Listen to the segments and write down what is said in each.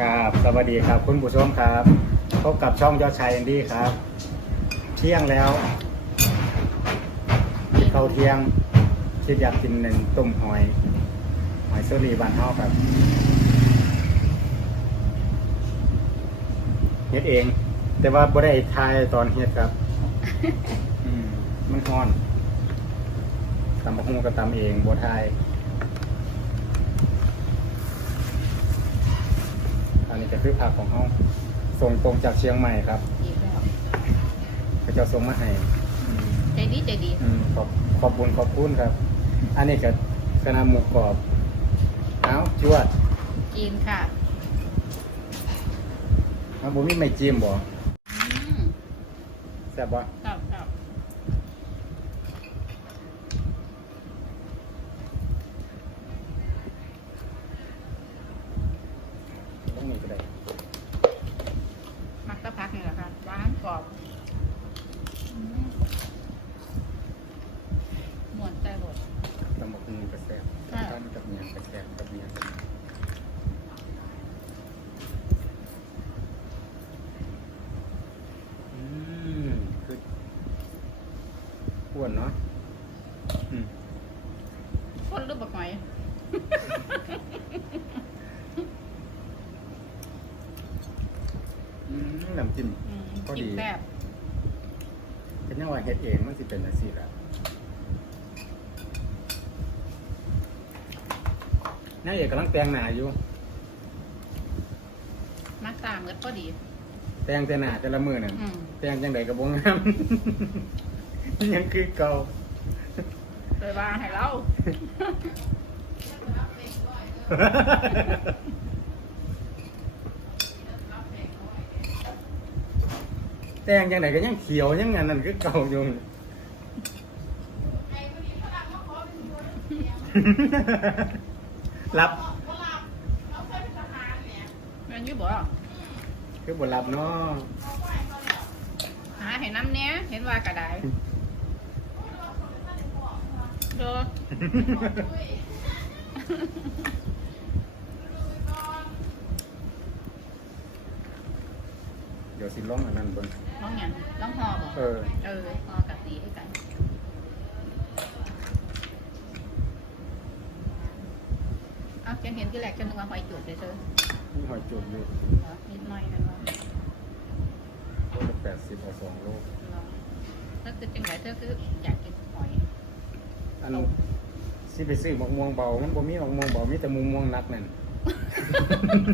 ครับสวัสดีครับคุณผู้ชมครับพบกับช่องยอดชัยแอนดี้ครับ เที่ยงแล้วกินข้าวเที่ยงคิดอยากกินหนึ่งต้มหอย หอยเซอรี่บานเฮาครับเฮ็ดเอง แต่ว่าบ่ได้ทายตอนเฮ็ดครับอืมมันฮ้อนตำบักหุ่งก็ตำเองบ่ทาย อันนี้จะคือผักของเฮาส่งตรงจากเชียงใหม่ครับอีกแล้วพระเจ้าส่งมาให้อืมใจดีใจดีอืมขอบขอบคุณขอบคุณครับ อันนี้ก็กระนาหมูกรอบเอ้าจวดกินค่ะมันบ่มีไม่จิ้มบ่อืมแซ่บบ่ครับครับ ต้องมีก็ได้ มักตะพักนี่แหละค่ะหวานกรอบอืมหมวนใจหมด ตำบักหุ่งก็แซ่บ ค่ะ ตำกับเมียงก็แซ่บกับเมียงอืมคืออ้ วนเนาะอืมคนรูปบักหอย อืมน้ำจิ้ม อืมพอดี กินแบบเป็นยังว่าเฮ็ดเองมันสิเป็นจังซี่ล่ะนายเอกกำลังแต่งหน้าอยู่ มักตามกันพอดี แต่งแต่หน้าแต่ละมื้อนั่นอืมแต่งจังไดก็บ่งาม ยังคือเก่าเลยว่าให้เราแต่งจังไดก็ยังเขียวยังอันนั้นคือ เก่าอยู่รับแม่นอยี่บ่คือบ่รับเนาะหาให้น้ำเนี้ยเห็นว่ากระไดเด้อเดี๋ยวสิลองอันนั้นเบิ่งน้องหยังน้องหอบ่เออ เออหอกะตีให้กันเอาจังเห็นที่แรกฉันนึกว่าหอยจุดเลยเธอมีหอยจุดอยู่เหรอนิดหน่อยนั่นว่าโลละ80เอา2โลเหรอถ้าคือจังไหนเธอคืออยากกินห อยอันสิไปซื้อมะม่วงเบา มันบ่มีมะม่วงเบา มีแต่มะม่วงหนักนั่น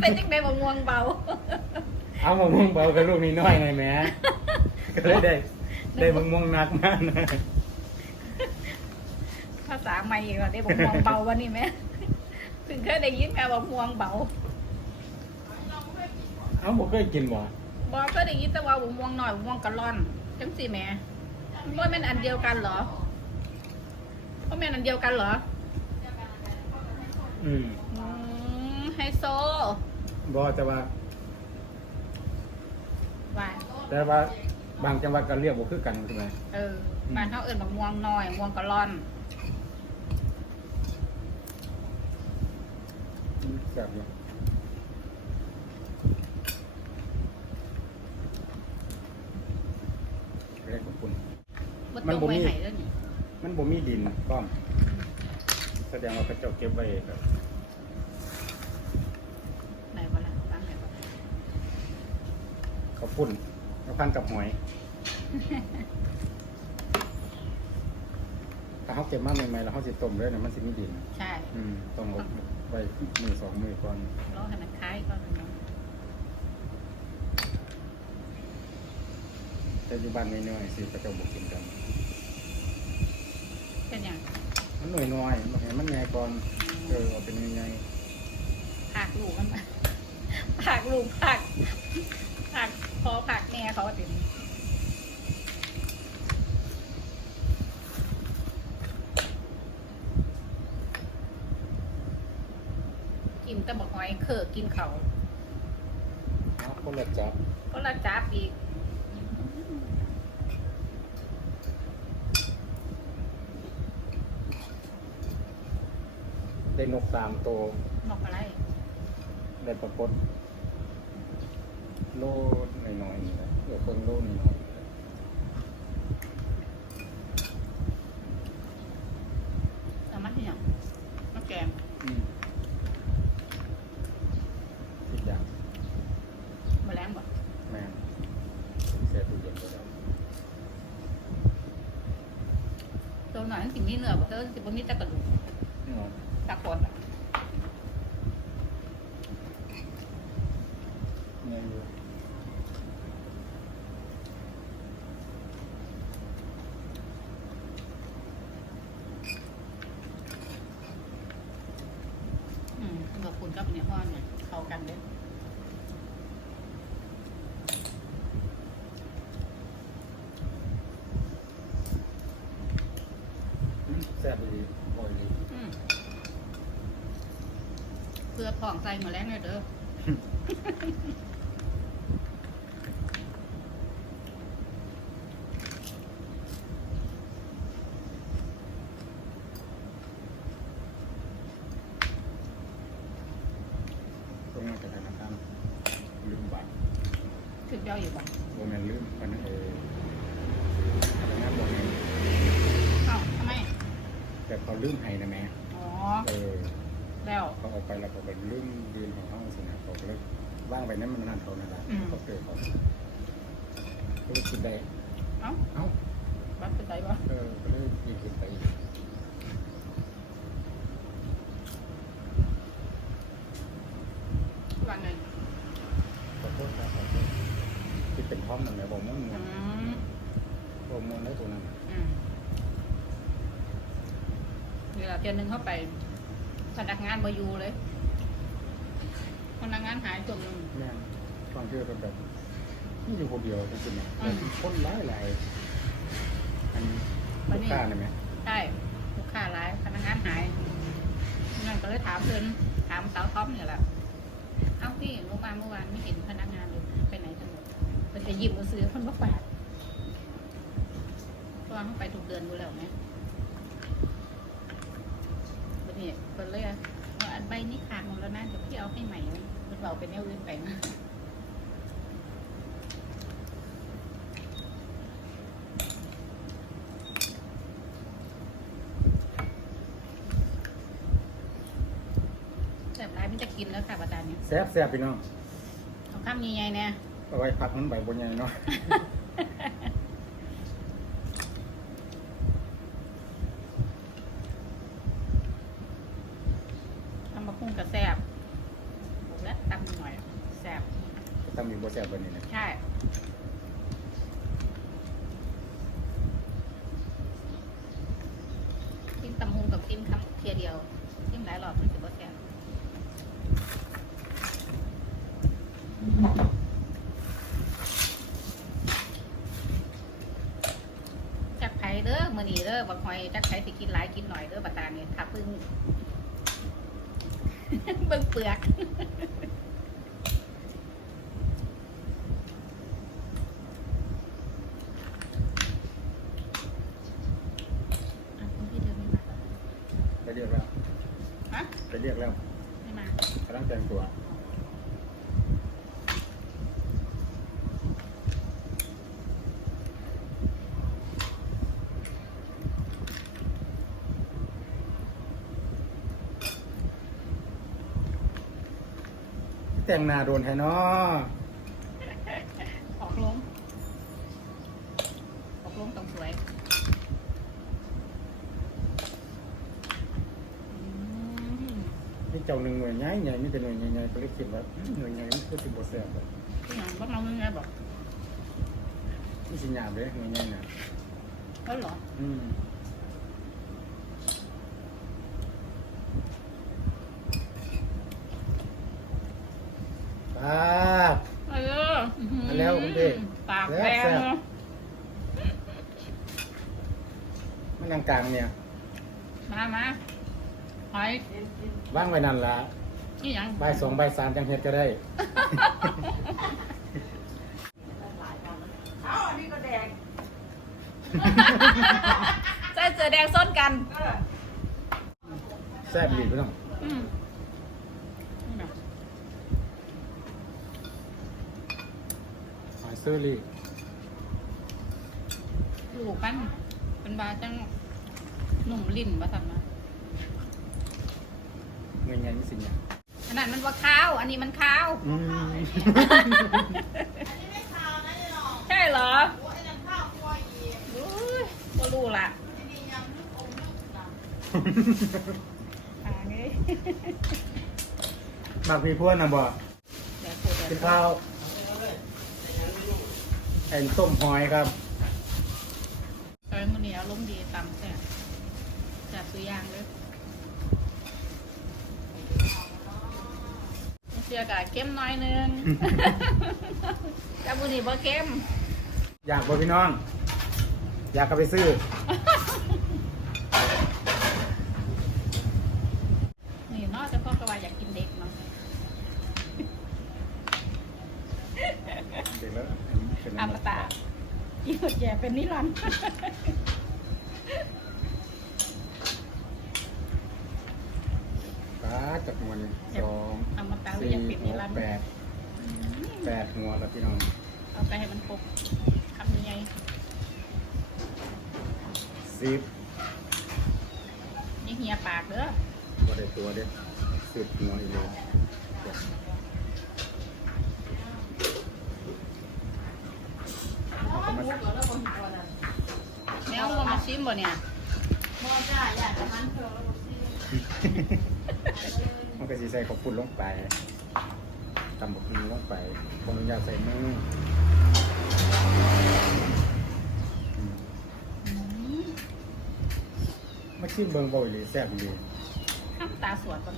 เป็นจังไดบ่ง่วงเบา เอามะม่วงเบากับลูกนี้น้อยไงแหม่ ก็เลยได้ ได้มะม่วงหนักมานะภาษาใหม่อีกแล้วได้บ่ง่วงเบาวันนี้แม่ถึงเคยได้ยินแม่ว่าง่วงเบาเอาบ่เคยกินบ่บอกก็ได้ยินแต่ว่าบ่ม่วงหน่อยบ่ม่วงกะล่อนจังสิแหม่บ่แม่นอันเดียวกันเหรอ บ่แม่นอันเดียวกันเหรอ อืมอืมไฮโซบ่แต่ว่าว่าแต่ว่าบางจังหวัดก็เรียกบ่คือกันใช่ไหม เออบ้านเฮาเอิ้นบักม่วงน้อยม่วงกะล่อนอืมแซ่บอยู่เรียกขอบคุณบ่มันต้บ่องมีไว้ให้เด้อนี่มันบ่มี ดินพร้อม แสดงว่าเขาเจ้าเก็บไว้แบบไหนบ่ล่ะฟังให้บ่เขาวปุ้นเขาพันกับหอย ถ้าเขาเก็บมาใหม่ๆแล้วเขาสิต้มเลยนะมันสิมีดิน ใช่อืมต้องเอาไว้มือสองมือก่อน รอให้มันคล้ายก่อนเนาะแต่อยู่บ้านน้อยๆสิเขาเจ้าบ่กินกัน เป็นหยังมันหน่อยน้อยๆให้มันใหญ่ก่อนเออเอาเป็นใหญ่ผักลูกมันมาผักลูกผักผักพอผักแม่เขาก็ติดกินแตะบอกหอยเขอกินเขาๆเอาคนละจับก็ละจับอีก ได้นกสามตัวนกอะไรได้ปรากฏโลน้อยๆนี่แหละเออเพิ่งโลน้อยๆนี่แหละเอามาที่หยังมาแกงอืมอีกอย่างแมาแรงบ่แม่นเสียตู้เย็นไปแล้วตัวหน่อยมันสิมีเนื้อบ่เธอสิบ่มีแต่กระดูกนี่เนาะ นอะเนี่ยอยู่อืมเกับคุณกับเนี่ห้อเนี่ยเข้ากันเด้อแซ่บดีบ่อยดี อืมเพื่อท้องใส่แมาแรงเลยเด้อตรงนั้นจะธนาคารลืมบัตรถึงเจ้าอยู่บ่โบแมนลืมมันเออพนักงานโบแมนเอ้าทำไมแต่เขาลืมให้นะแม่อ๋อ เออ แล้วเขาเออกไปแล้วเขาไปลืมยืนของห้องสินะเขาก็เลยว่างไปนั้นมันนั่นเขานั่นแหละอืมเขาเจอเขาก็เลยคิดได้เอ้าเอ้าบัดไปใส่บ่เออก็เลยยิงคิดไปอีกวันหนึ่งขอโทษครับขอโทษที่เป็นท่อมนั่นแหละบอกมันอืมบอกมันได้ตัวนั้นน่ะอืมเวลาเดือนหนึ่งเข้าไป พนักงานมาอยู่เลยพนักงานหายจมหนึ่งแม่งฟังเชื่อกันแบบนี่อยู่คนเดียวจริงๆนะอืมคนหลายหลายอันลูกค้าเนี่ยไหมใช่ลูกค้าร้ายพนักงานหายนั่นก็เลยถามเพิ่นถามสาวท็อปเนี่ยแหละเอ้าพี่เมื่อวานเมื่อวานไม่เห็นพนักงานเลยไปไหนกันหมดมันจะหยิบมาซื้อคนมาฝากเพราะว่าเขาไปทุกเดือนอยู่แล้วไหม วันนี้เพิ่นเลยว่าอันใบนี้ขาดหมดแล้วนะเดี๋ยวพี่เอาให้ใหม่นะมันเบาเป็นแนวอื่นไปนะแต่ร้ายมันจะกินแล้วค่ะประจานนี่ยแซ่บแซ่บพี่น้องเอาข้ามใหญ่ๆเนี่ยเอาไว้พักมันใบบนใหญ่เนาะ ทำมะพุ้ง กับแซบบอกแล้วตำหน่อยแซบทำอยู่บ่แซ่บวันนี้นะใช่ กินตำมุงกับกินคำเทียเดียวกินหลายรอบมันถือว่าแซ่บจักไผ่เด้อมื้อนี้เด้อบักหอยจักไผ่สิกินหลายกินหน่อยเด้อบัดตาเนี่ยถ้าพึ่ง เบิ่งเปลือก อะคุณพี่เดินไม่มาเหรอ ไปเรียกแล้ว ฮะ ไปเรียกแล้ว ไม่มา กำลังแต่งตัว แต่งหน้าโดนแทนเนาะออกลงออกลงต้องสวยอืมนี่เจ้าหนึ่งหน่วยใหญ่ใหญ่นี่เป็นหน่วยใหญ่ๆก็เลยคิดว่าอื้อหน่วยใหญ่นี่คือสิบ่แซ่บเลยที่หนังบ้านเราเมื่อไงบอกนี่สิหยาบเลยหน่วยใหญ่น่ะเขาเหรออืม ครับเอออื้อหือมาแล้วคุณพี่ปากแซ่แดบงแซ่บ เนอะมันกลางกลางๆเนี่ยมามาหอยว่างไว้นั่นละนี่หยังใบายสองใบายสามจังเฮ็ดก็ได้ เอาอันนี้ก็แดงใส่เสื้อแดงส้นกันเออแซ่บดีพี่น้องอืมนี่นะ เซอรี่ลูกมันเป็นบาจังหนุ่มลิ้นมาทำมาเงินยันสิเนี่ยอันนั้นมันว่าข้าว อันนี้มันข้าว อืมใช่เหรออุ้ยก็รู้ละอ่างี้มากพี่พวนนะบ่เดี๋ยวพูดกิเดี๋นยวข้าว ไอ้ต้มหอยครับเออมันนี้อารมณ์ดีตำแซ่บจับตัวอย่างเลยเสียกะเข้มน้อยนึงจับมือนี่บ่เข้มอยากบ่พี่น้อง อยากก็ไปซื้อ นี่เนอกจะพ่อกว่าอยากกินเด็กเนาะ เดี๋ยวแล้วเป็น อมตะ อีหดแย่เป็นนิรันดร์ป้าจากหัวนี่สองอมตะหรือสี่อยาป็นหนิกรันดร์แปดแปดหัวแล้วพี่น้องเอาไปให้มันครบคำยังไงสิบนี่เฮียปากเด้อบ่ได้ตัวเด็ดสิบหัวอีกเลยเอาเข้ามา แมวบ่มาชิมบ่เนี่ยมันก็สิใส่ข้าวปุ้นลงไปตำบักหุ่งลงไปผมอยากใส่มืออืมอืมมาชิมเบิ่งบ่อยเลยแซ่บดีข้ามตาสวนก่อน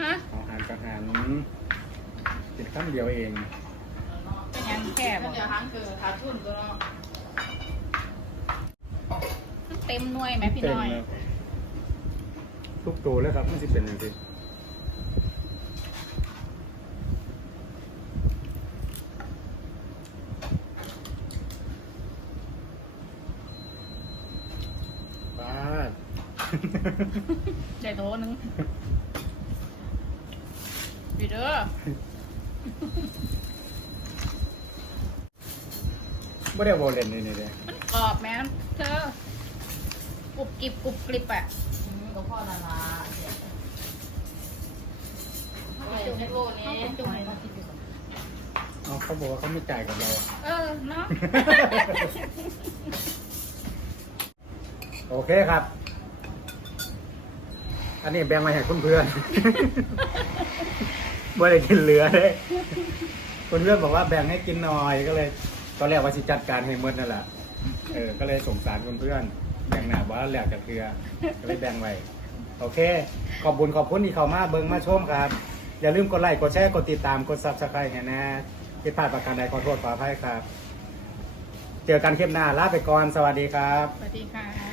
ฮะเอาหารกับหารกินคำเดียวเองเป็นยังแค่บ่เดี๋ยวหันคือขาทุนตัวเนาะ มัน เต็มหน่วยไหมพี่น้อยเต็มแล้วทุกตัวเลยครับมันสิเป็นอย่างสิป้าดได้โถหนึงพี่เด้อไม่ได้บอลเล่นนี่นี่เลยมันกรอบแม่เธอก รุบกริบกรุบกริบอะอืมก็พ่อนานาเดี๋ยวเอาไปเช็คโลนี้จุ่มให้เรากินดีกว่าเอาเขาบอกว่าเขาไม่จ่ายกับเราเออเนาะโอเคครับ อันนี้แบ่งมาให้เพื่อนๆไม่ได้กินเหลือเลยเพื่อนๆบอกว่าแบ่งให้กินหน่อยก็เลย ตอนแรกว่าสิจัดการให้หมดนั่นแหละเออก็เลยสงสารเพื่อนๆแบ่ งหนาว่าแหลกกับเกลือก็เลยแบ่งไว้โอเค ขอบคุญขอบคุณที่เข้ามาเบิ่งมาชมครับ อย่าลืมกดไลค์กดแชร์กดติดตามกดซับสไครต์ให้นะผิดพลาดประการใดขอโทษขออภัยครับ เจอกันคลิปหน้าลาไปก่อนสวัสดีครับ สวัสดีค่ะ